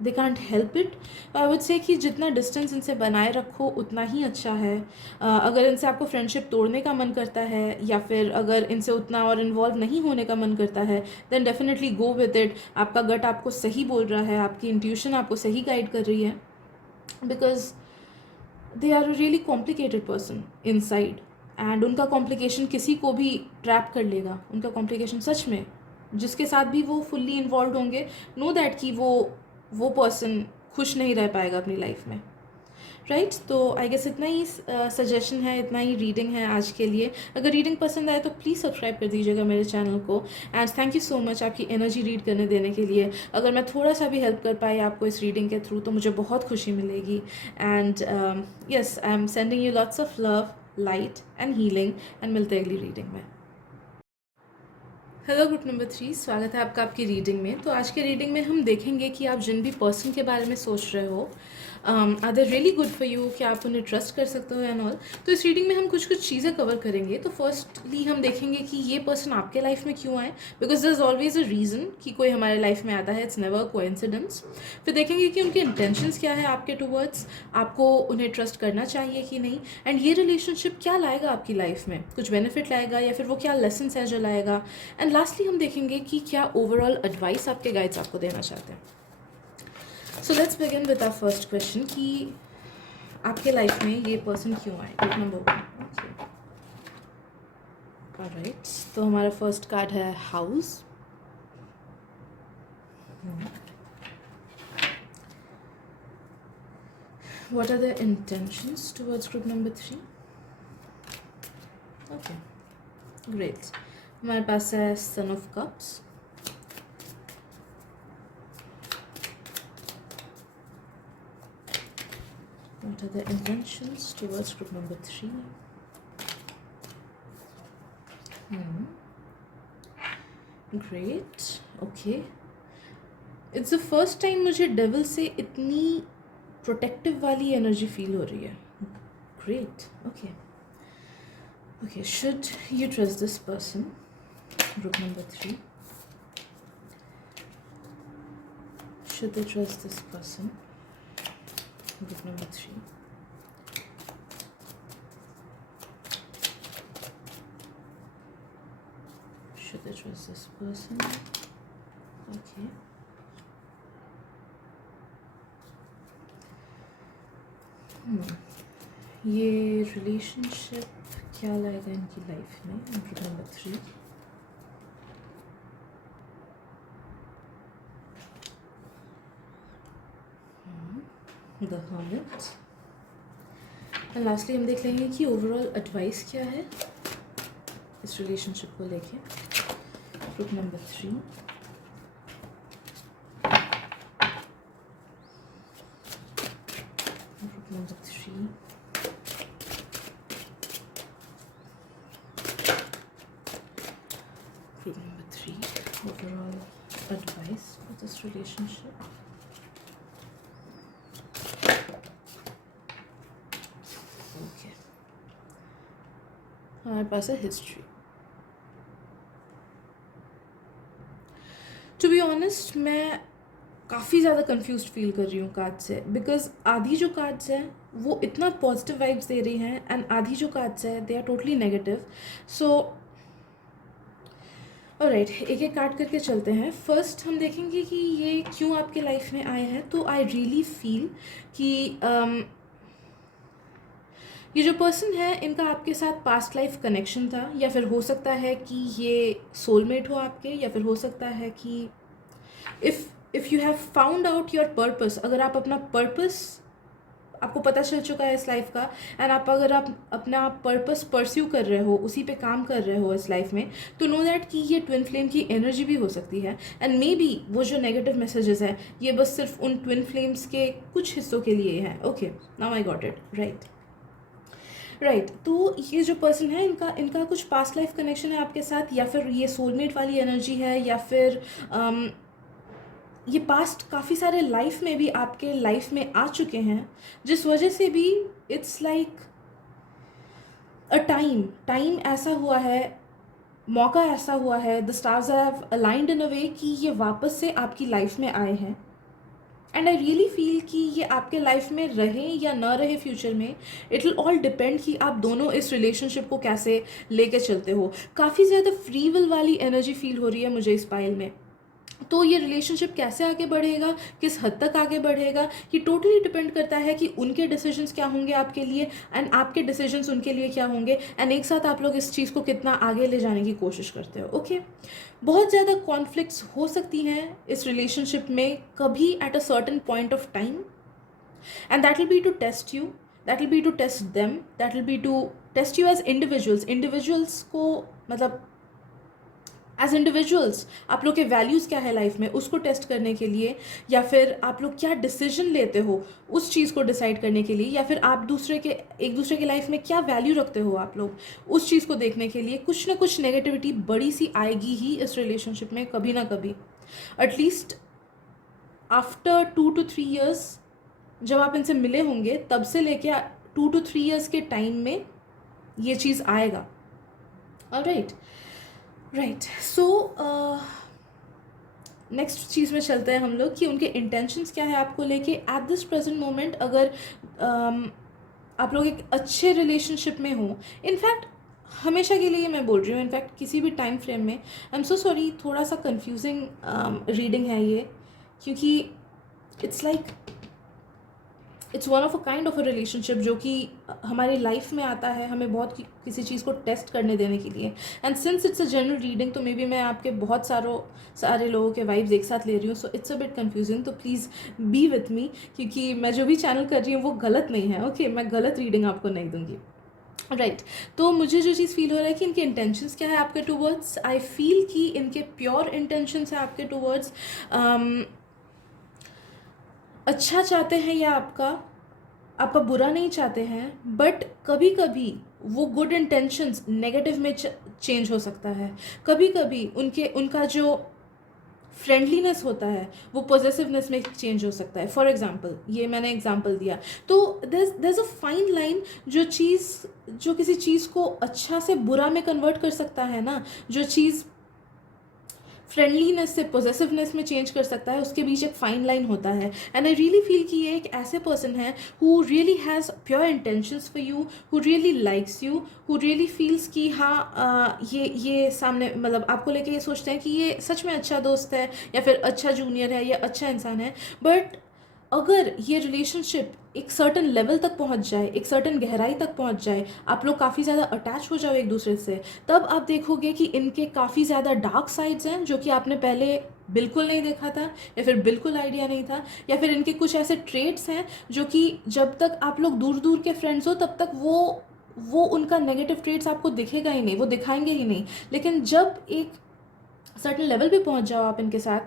they can't help it, I would say कि जितना डिस्टेंस इनसे बनाए रखो उतना ही अच्छा है। अगर इनसे आपको फ्रेंडशिप तोड़ने का मन करता है, या फिर अगर इनसे उतना और इन्वॉल्व नहीं होने का मन करता है, then definitely go with it. आपका गट आपको सही बोल रहा है, आपकी इंट्यूशन आपको सही गाइड कर रही है, because they are a really complicated person inside, and उनका कॉम्प्लिकेशन किसी को भी ट्रैप कर लेगा। उनका कॉम्प्लिकेशन सच में जिसके साथ भी वो फुल्ली इन्वॉल्व होंगे, नो दैट कि वो पर्सन खुश नहीं रह पाएगा अपनी लाइफ में, राइट। तो आई गेस इतना ही सजेशन है, इतना ही रीडिंग है आज के लिए। अगर रीडिंग पसंद आए तो प्लीज़ सब्सक्राइब कर दीजिएगा मेरे चैनल को, and thank you so much आपकी एनर्जी रीड करने देने के लिए। अगर मैं थोड़ा सा भी हेल्प कर पाई आपको इस रीडिंग के थ्रू तो मुझे बहुत खुशी मिलेगी। And yes, I am sending you lots of love, light and healing, and मिलते हैं अगली रीडिंग में। हेलो ग्रुप नंबर 3, स्वागत है आपका आपकी रीडिंग में। तो आज के रीडिंग में हम देखेंगे कि आप जिन भी पर्सन के बारे में सोच रहे हो, are they really good for you, कि आप उन्हें ट्रस्ट कर सकते हो एंड ऑल। तो इस रीडिंग में हम कुछ कुछ चीज़ें कवर करेंगे। तो फर्स्टली हम देखेंगे कि ये पर्सन आपके लाइफ में क्यों आए, because there is always a reason कि कोई हमारे लाइफ में आता है, इट्स नेवर अ कोइंसिडेंस। फिर देखेंगे कि उनके इंटेंशंस क्या है आपके टूवर्ड्स, आपको उन्हें ट्रस्ट करना चाहिए कि नहीं, एंड ये रिलेशनशिप क्या लाएगा आपकी लाइफ में, कुछ बेनिफिट लाएगा या फिर वो क्या लेसन्स है जो लाएगा। एंड लास्टली हम देखेंगे कि क्या ओवरऑल एडवाइस आपके गाइड्स आपको देना चाहते हैं। So let's begin with our first question कि आपके लाइफ में ये पर्सन क्यों आए। Group number 1। ऑलराइट, तो हमारा फर्स्ट कार्ड है house. What are their intentions towards group number 3? Okay, great. हमारे पास है son of cups, What are the intentions towards group number 3? Great. Okay. It's the first time मुझे devil से इतनी protective वाली एनर्जी फील हो रही है. Great. Okay. Okay, should you trust this person? Group number 3. Should they trust this person? Group number 3. Should they trust this person? Okay. ये relationship क्या लाएगा इनकी लाइफ में? Group number 3. The Hermit. And lastly हम देख लेंगे कि overall advice क्या है इस रिलेशनशिप को लेके. Group number 3. Group number 3. Group number 3. Overall advice for this relationship. Okay. हमारे पास है हिस्ट्री. टू बी ऑनेस्ट मैं काफ़ी ज़्यादा कंफ्यूज फील कर रही हूँ कार्ड से, बिकॉज आधी जो कार्ड्स हैं वो इतना पॉजिटिव वाइब्स दे रही हैं एंड आधी जो कार्ड्स हैं they are totally negative. So alright, एक एक कार्ड करके चलते हैं. फर्स्ट हम देखेंगे कि ये क्यों आपके लाइफ में आए हैं. तो आई रियली फील कि ये जो पर्सन है इनका आपके साथ पास्ट लाइफ कनेक्शन था, या फिर हो सकता है कि ये सोलमेट हो आपके, या फिर हो सकता है कि if you have found out your purpose, अगर आप अपना पर्पस आपको पता चल चुका है इस लाइफ का, एंड अगर आप अपना पर्पस परस्यू कर रहे हो, उसी पे काम कर रहे हो इस लाइफ में, तो नो दैट कि ये ट्विन फ्लेम की एनर्जी भी हो सकती है. एंड मे बी वो जो नेगेटिव मैसेजेस हैं ये बस सिर्फ उन ट्विन फ्लेम्स के कुछ हिस्सों के लिए हैं. Okay, now I got it right. तो ये जो पर्सन है इनका कुछ पास्ट लाइफ कनेक्शन है आपके साथ, या फिर ये सोलमेट वाली एनर्जी है, या फिर ये पास्ट काफ़ी सारे लाइफ में भी आपके लाइफ में आ चुके हैं, जिस वजह से भी इट्स लाइक अ टाइम ऐसा हुआ है, मौका ऐसा हुआ है, the stars have aligned in a way कि ये वापस से आपकी लाइफ में आए हैं. एंड आई रियली फील कि ये आपके लाइफ में रहे या ना रहे फ्यूचर में, इट विल ऑल डिपेंड कि आप दोनों इस रिलेशनशिप को कैसे लेके चलते हो. काफ़ी ज़्यादा फ्री विल वाली एनर्जी फील हो रही है मुझे इस पाइल में. तो ये रिलेशनशिप कैसे आगे बढ़ेगा, किस हद तक आगे बढ़ेगा, ये टोटली डिपेंड करता है कि उनके डिसीजंस क्या होंगे आपके लिए एंड आपके डिसीजंस उनके लिए क्या होंगे, एंड एक साथ आप लोग इस चीज़ को कितना आगे ले जाने की कोशिश करते हो. ओके, बहुत ज़्यादा कॉन्फ्लिक्ट्स हो सकती हैं इस रिलेशनशिप में कभी at a certain point of time, and that will be to test you, that will be to test them, that will be to test you as individuals को, मतलब एज इंडिविजुअल्स आप लोग के वैल्यूज़ क्या है life में उसको test करने के लिए, या फिर आप लोग क्या डिसीजन लेते हो उस चीज़ को डिसाइड करने के लिए, या फिर आप एक दूसरे के लाइफ में क्या वैल्यू रखते हो आप लोग उस चीज़ को देखने के लिए. कुछ ना कुछ नेगेटिविटी बड़ी सी आएगी ही इस रिलेशनशिप में कभी ना कभी. एटलीस्ट आफ्टर 2 to 3 years जब आप इनसे मिले होंगे तब से लेके 2 to 3 years के टाइम में ये चीज़ आएगा. राइट. सो नेक्स्ट चीज़ में चलते हैं हम लोग कि उनके इंटेंशंस क्या है आपको लेके एट दिस प्रेजेंट मोमेंट. अगर आप लोग एक अच्छे रिलेशनशिप में हो, इनफैक्ट हमेशा के लिए मैं बोल रही हूँ, इनफैक्ट किसी भी टाइम फ्रेम में, आई एम सो सॉरी थोड़ा सा कंफ्यूजिंग रीडिंग है ये, क्योंकि it's one of a kind of a relationship जो कि हमारी लाइफ में आता है हमें बहुत किसी चीज़ को टेस्ट करने देने के लिए. And since it's a general reading तो मे बी मैं आपके बहुत सारे लोगों के वाइब्स एक साथ ले रही हूँ, so it's a bit confusing. तो प्लीज़ बी विथ मी, क्योंकि मैं जो भी चैनल कर रही हूँ वो गलत नहीं है. ओके, मैं गलत रीडिंग आपको नहीं दूंगी. राइट. तो मुझे जो चीज़ फील हो रहा है कि इनके इंटेंशंस क्या है आपके टूवर्ड्स. आई फील कि इनके प्योर इंटेंशंस है आपके टूवर्ड्स, अच्छा चाहते हैं या आपका, आपका बुरा नहीं चाहते हैं, बट कभी कभी वो गुड इंटेंशंस नेगेटिव में चेंज हो सकता है। कभी कभी उनका जो फ्रेंडलीनेस होता है वो पॉजिटिवनेस में चेंज हो सकता है। फॉर एग्जांपल, ये मैंने एग्जांपल दिया, तो देयर अ फाइन लाइन। जो किसी चीज़ को अच्छा से बुरा में कन्वर्ट कर सकता है ना, जो चीज़ फ्रेंडलीनेस से पॉजिटिवनेस में चेंज कर सकता है, उसके बीच एक फाइन लाइन होता है। एंड आई रियली फील कि ये एक ऐसे पर्सन है who really has pure intentions for you, who really likes you, who really feels कि हाँ ये सामने मतलब आपको लेके ये सोचते हैं कि ये सच में अच्छा दोस्त है या फिर अच्छा जूनियर है या अच्छा इंसान है। बट अगर ये रिलेशनशिप एक सर्टन लेवल तक पहुंच जाए, एक सर्टन गहराई तक पहुंच जाए, आप लोग काफ़ी ज़्यादा अटैच हो जाओ एक दूसरे से, तब आप देखोगे कि इनके काफ़ी ज़्यादा डार्क साइड्स हैं जो कि आपने पहले बिल्कुल नहीं देखा था या फिर बिल्कुल आइडिया नहीं था, या फिर इनके कुछ ऐसे ट्रेट्स हैं जो कि जब तक आप लोग दूर दूर के फ्रेंड्स हो तब तक वो उनका नेगेटिव ट्रेट्स आपको दिखेगा ही नहीं, वो दिखाएंगे ही नहीं। लेकिन जब एक सर्टन लेवल पे पहुंच जाओ आप इनके साथ,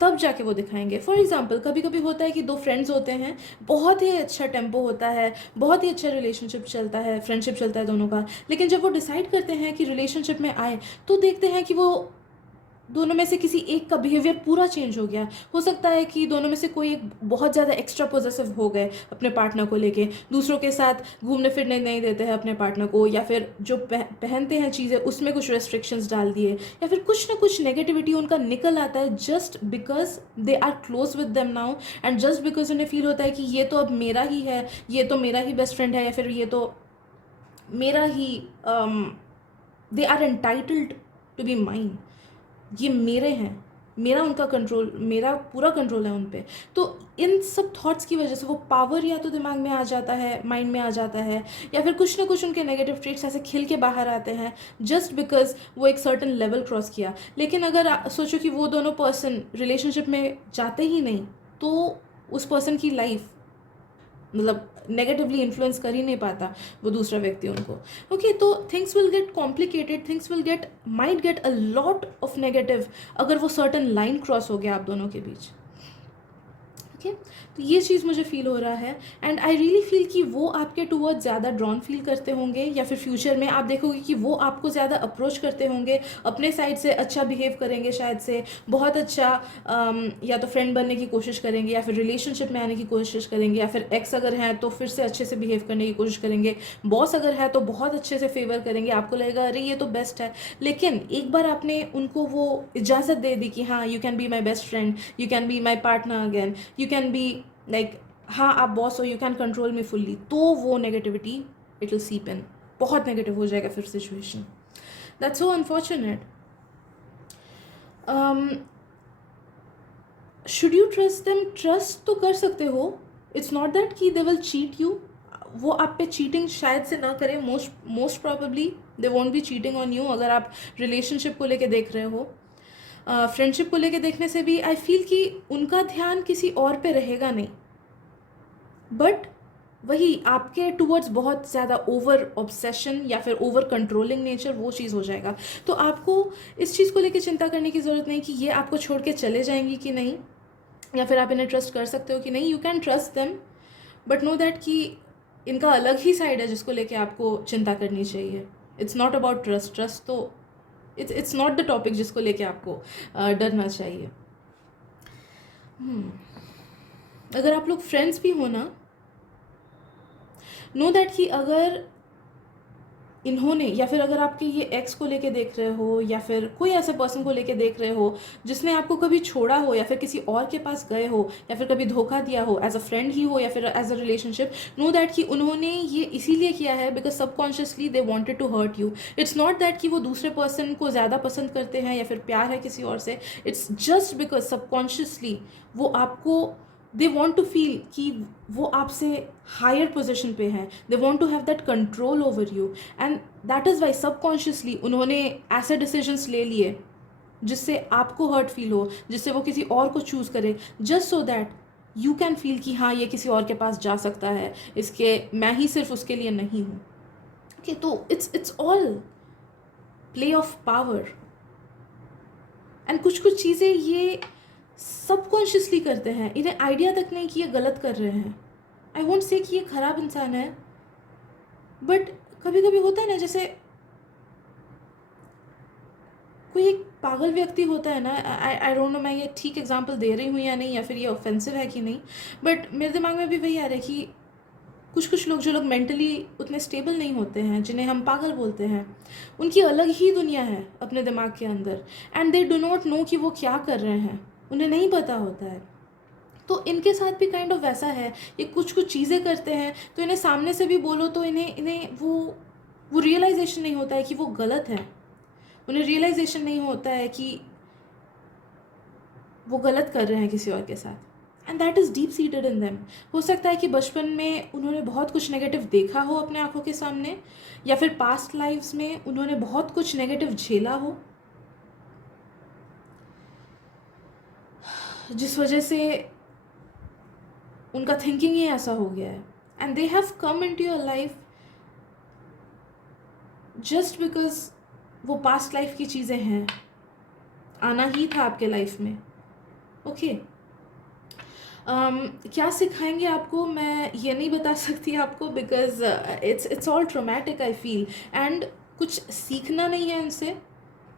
तब जाके वो दिखाएंगे। फॉर एग्जांपल, कभी कभी होता है कि दो फ्रेंड्स होते हैं, बहुत ही अच्छा टेम्पो होता है, बहुत ही अच्छा रिलेशनशिप चलता है, फ्रेंडशिप चलता है दोनों का, लेकिन जब वो डिसाइड करते हैं कि रिलेशनशिप में आए तो देखते हैं कि वो दोनों में से किसी एक का बिहेवियर पूरा चेंज हो गया। हो सकता है कि दोनों में से कोई एक बहुत ज़्यादा एक्स्ट्रा पॉजेसिव हो गए अपने पार्टनर को लेके, दूसरों के साथ घूमने फिरने नहीं देते हैं अपने पार्टनर को, या फिर जो पहनते हैं चीज़ें उसमें कुछ रेस्ट्रिक्शंस डाल दिए, या फिर कुछ ना कुछ नेगेटिविटी उनका निकल आता है just because they are close with them now, and just because उन्हें फील होता है कि ये तो अब मेरा ही है, ये तो मेरा ही बेस्ट फ्रेंड है, या फिर ये तो मेरा ही they are entitled to be mine, ये मेरे हैं, मेरा उनका कंट्रोल, मेरा पूरा कंट्रोल है उन पे। तो इन सब थॉट्स की वजह से वो पावर या तो दिमाग में आ जाता है, माइंड में आ जाता है, या फिर कुछ ना कुछ उनके नेगेटिव ट्रेट्स ऐसे खिल के बाहर आते हैं जस्ट बिकॉज वो एक सर्टन लेवल क्रॉस किया। लेकिन अगर सोचो कि वो दोनों पर्सन रिलेशनशिप में जाते ही नहीं, तो उस पर्सन की लाइफ मतलब नेगेटिवली इन्फ्लुएंस कर ही नहीं पाता वो दूसरा व्यक्ति उनको। ओके, तो things will get complicated, things will get might get a lot of negative अगर वो सर्टन लाइन क्रॉस हो गया आप दोनों के बीच। ओके, तो ये चीज़ मुझे फील हो रहा है, एंड आई रियली फील कि वो आपके टूवर्ड्स ज़्यादा ड्रॉन फील करते होंगे, या फिर फ्यूचर में आप देखोगे कि वो आपको ज़्यादा अप्रोच करते होंगे, अपने साइड से अच्छा बिहेव करेंगे, शायद से बहुत अच्छा या तो फ्रेंड बनने की कोशिश करेंगे, या फिर रिलेशनशिप में आने की कोशिश करेंगे, या फिर एक्स अगर हैं तो फिर से अच्छे से बिहेव करने की कोशिश करेंगे, बॉस अगर है तो बहुत अच्छे से फेवर करेंगे, आपको लगेगा अरे ये तो बेस्ट है। लेकिन एक बार आपने उनको वो इजाज़त दे दी कि हाँ you can be my best friend, you can be my partner again, you can be like हाँ आप बॉस हो, you can control me fully, तो वो नेगेटिविटी इट विल सीप इन, बहुत नेगेटिव हो जाएगा फिर situation. That's so unfortunate. Should you trust them? Trust तो कर सकते हो, इट्स नॉट दैट कि दे विल चीट यू, वो आप पे चीटिंग शायद से ना करें, most probably they won't B cheating on you अगर आप रिलेशनशिप को लेके देख रहे हो। फ्रेंडशिप को लेके देखने से भी आई फील कि उनका ध्यान किसी और पे रहेगा नहीं, बट वही आपके टूवर्ड्स बहुत ज़्यादा ओवर ऑब्सेशन या फिर ओवर कंट्रोलिंग नेचर, वो चीज़ हो जाएगा। तो आपको इस चीज़ को लेके चिंता करने की ज़रूरत नहीं कि ये आपको छोड़ के चले जाएंगी कि नहीं, या फिर आप इन्हें ट्रस्ट कर सकते हो कि नहीं। You can trust them, but no that कि इनका अलग ही साइड है जिसको लेके आपको चिंता करनी चाहिए। It's not about trust, trust तो इट्स नॉट द टॉपिक जिसको लेके आपको डरना चाहिए। अगर आप लोग फ्रेंड्स भी हो ना, नो दैट कि अगर इन्होंने, या फिर अगर आपके ये एक्स को लेके देख रहे हो, या फिर कोई ऐसे पर्सन को लेके देख रहे हो जिसने आपको कभी छोड़ा हो, या फिर किसी और के पास गए हो, या फिर कभी धोखा दिया हो, एज अ फ्रेंड ही हो या फिर as a relationship, know that कि उन्होंने ये इसीलिए किया है because subconsciously they wanted to hurt you. It's not that कि वो दूसरे पर्सन को ज़्यादा पसंद करते हैं या फिर प्यार है किसी और से, इट्स जस्ट बिकॉज सबकॉन्शियसली वो आपको, दे वॉन्ट टू फील कि वो आपसे हायर पोजिशन पे हैं, they want to have that control over you, and that is why subconsciously उन्होंने ऐसे डिसीजंस ले लिए जिससे आपको हर्ट फील हो, जिससे वो किसी और को चूज़ करे, just so that you can feel कि हाँ ये किसी और के पास जा सकता है, इसके मैं ही सिर्फ उसके लिए नहीं हूँ। ओके, तो it's all play of power, and कुछ कुछ चीज़ें ये सबकॉन्शियसली करते हैं, इन्हें आइडिया तक नहीं कि ये गलत कर रहे हैं। आई वोंट से कि ये ख़राब इंसान है, बट कभी कभी होता है ना, जैसे कोई एक पागल व्यक्ति होता है ना, आई डोंट नो मैं ये ठीक एग्जांपल दे रही हूँ या नहीं, या फिर ये ऑफेंसिव है कि नहीं, बट मेरे दिमाग में भी वही आ रहा है कि कुछ कुछ लोग, जो लोग मेंटली उतने स्टेबल नहीं होते हैं, जिन्हें हम पागल बोलते हैं, उनकी अलग ही दुनिया है अपने दिमाग के अंदर, and they do not know कि वो क्या कर रहे हैं, उन्हें नहीं पता होता है। तो इनके साथ भी काइंड ऑफ वैसा है, ये कुछ कुछ चीज़ें करते हैं तो इन्हें सामने से भी बोलो तो इन्हें इन्हें वो रियलाइजेशन नहीं होता है कि वो गलत है, उन्हें रियलाइजेशन नहीं होता है कि वो गलत कर रहे हैं किसी और के साथ, and that is deep seated in them. हो सकता है कि बचपन में उन्होंने बहुत कुछ नेगेटिव देखा हो अपने आंखों के सामने, या फिर पास्ट लाइफ्स में उन्होंने बहुत कुछ नेगेटिव झेला हो, जिस वजह से उनका थिंकिंग ही ऐसा हो गया है, and they have come into your life just because वो पास्ट लाइफ की चीज़ें हैं, आना ही था आपके लाइफ में। ओके क्या सिखाएंगे आपको मैं ये नहीं बता सकती आपको, because it's all traumatic I feel, and कुछ सीखना नहीं है इनसे।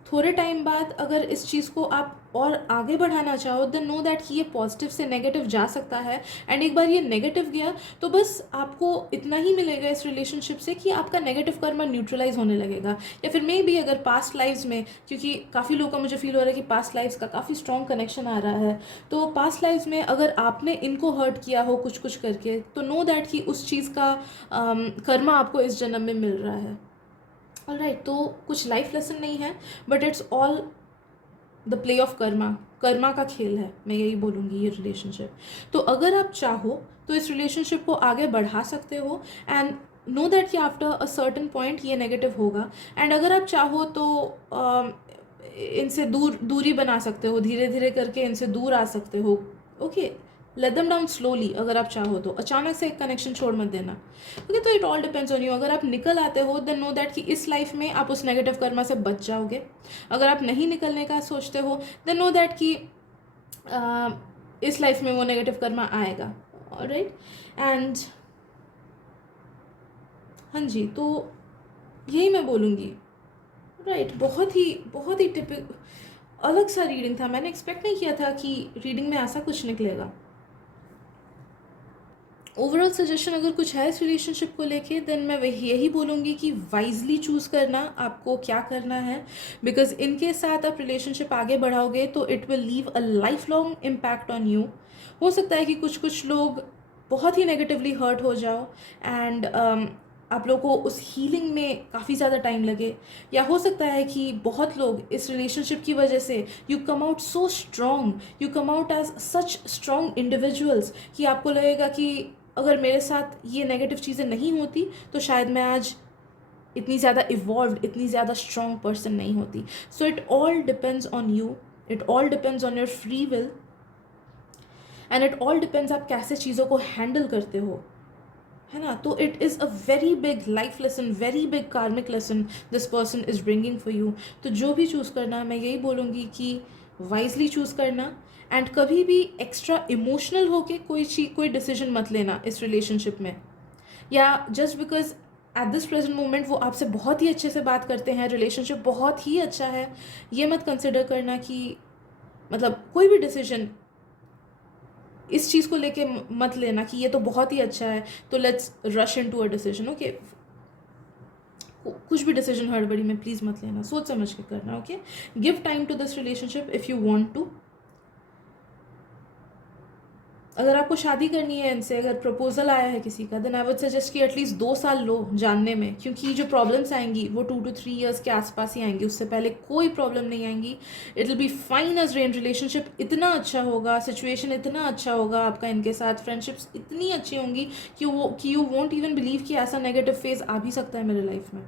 थोड़े टाइम बाद अगर इस चीज़ को आप और आगे बढ़ाना चाहो, देन नो दैट कि ये पॉजिटिव से नेगेटिव जा सकता है, एंड एक बार ये नेगेटिव गया तो बस आपको इतना ही मिलेगा इस रिलेशनशिप से कि आपका नेगेटिव कर्मा न्यूट्रलाइज होने लगेगा। या फिर मे बी अगर पास्ट लाइव्स में, क्योंकि काफ़ी लोगों का मुझे फील हो रहा है कि पास्ट लाइव्स का काफ़ी स्ट्रॉन्ग कनेक्शन आ रहा है, तो पास्ट लाइव्स में अगर आपने इनको हर्ट किया हो कुछ कुछ करके, तो नो दैट कि उस चीज़ का कर्मा आपको इस जन्म में मिल रहा है। ऑलराइट, तो कुछ लाइफ लेसन नहीं है, but it's all the play of Karma, Karma का खेल है, मैं यही बोलूँगी ये रिलेशनशिप। तो अगर आप चाहो तो इस रिलेशनशिप को आगे बढ़ा सकते हो, एंड नो दैट कि आफ्टर अ सर्टन पॉइंट ये नेगेटिव होगा, एंड अगर आप चाहो तो इनसे दूरी बना सकते हो, धीरे धीरे करके इनसे दूर आ सकते हो। Okay, let them down slowly, अगर आप चाहो तो अचानक से एक कनेक्शन छोड़ मत देना। ओके, तो it all depends on you. अगर आप निकल आते हो, देन नो दैट कि इस लाइफ में आप उस नेगेटिव कर्मा से बच जाओगे। अगर आप नहीं निकलने का सोचते हो, देन नो दैट कि इस लाइफ में वो नेगेटिव कर्मा आएगा। ऑलराइट, एंड हाँ जी, तो यही मैं बोलूँगी। राइट, बहुत ही टिपिक अलग सा रीडिंग था, मैंने एक्सपेक्ट नहीं किया था कि रीडिंग में ऐसा कुछ निकलेगा। ओवरऑल सजेशन अगर कुछ है इस रिलेशनशिप को लेके, देन मैं वही यही बोलूँगी कि वाइजली चूज़ करना आपको क्या करना है, बिकॉज इनके साथ आप रिलेशनशिप आगे बढ़ाओगे तो it will leave a life long impact on you. हो सकता है कि कुछ कुछ लोग बहुत ही नेगेटिवली हर्ट हो जाओ, एंड आप लोगों को उस हीलिंग में काफ़ी ज़्यादा टाइम लगे, या हो सकता है कि बहुत लोग इस रिलेशनशिप की वजह से you come out so strong, you come out as such strong individuals कि आपको लगेगा कि अगर मेरे साथ ये नेगेटिव चीज़ें नहीं होती तो शायद मैं आज इतनी ज़्यादा इवॉल्व, इतनी ज़्यादा स्ट्रॉन्ग पर्सन नहीं होती। So it all depends on you, it all depends on your free will, and it all depends आप कैसे चीज़ों को हैंडल करते हो, है ना। तो it is a very big life lesson, very big karmic lesson this person is bringing for you. तो जो भी चूज़ करना, मैं यही बोलूँगी कि वाइजली चूज़ करना, एंड कभी भी एक्स्ट्रा इमोशनल होके कोई डिसीजन मत लेना इस रिलेशनशिप में, या just because at this present moment वो आपसे बहुत ही अच्छे से बात करते हैं, रिलेशनशिप बहुत ही अच्छा है, ये मत कंसिडर करना कि मतलब कोई भी डिसीजन इस चीज़ को लेके मत लेना कि ये तो बहुत ही अच्छा है तो let's rush into a decision. Okay, कुछ भी डिसीजन हड़बड़ी में प्लीज़ मत लेना, सोच समझ के करना। Okay, give time to this relationship if you want to. अगर आपको शादी करनी है इनसे, अगर प्रपोजल आया है किसी का, देन आई वुड सजेस्ट कि एटलीस्ट 2 साल लो जानने में, क्योंकि जो प्रॉब्लम्स आएंगी वो 2 to 3 years के आसपास ही आएंगी, उससे पहले कोई प्रॉब्लम नहीं आएंगी। It will be fine as rain, relationship इतना अच्छा होगा, सिचुएशन इतना अच्छा होगा आपका इनके साथ, फ्रेंडशिप्स इतनी अच्छी होंगी कि यू वोंट इवन बिलीव कि ऐसा नेगेटिव फेज आ भी सकता है मेरे लाइफ में।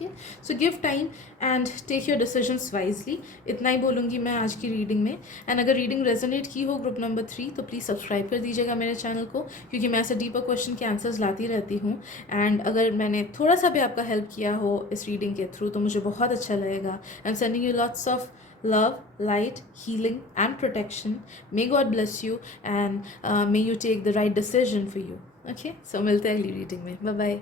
Okay, so give time and take your decisions wisely, इतना ही बोलूँगी मैं आज की रीडिंग में। एंड अगर रीडिंग रेजोनेट की हो ग्रुप नंबर 3 तो प्लीज़ सब्सक्राइब कर दीजिएगा मेरे चैनल को, क्योंकि मैं ऐसे डीपर क्वेश्चन के आंसर्स लाती रहती हूँ। एंड अगर मैंने थोड़ा सा भी आपका हेल्प किया हो इस रीडिंग के थ्रू तो मुझे बहुत अच्छा लगेगा। I am sending you lots of love, light, healing, and protection. May God bless you and may you take the right decision for you. Okay, so मिलते हैं अगली रीडिंग में। Bye bye.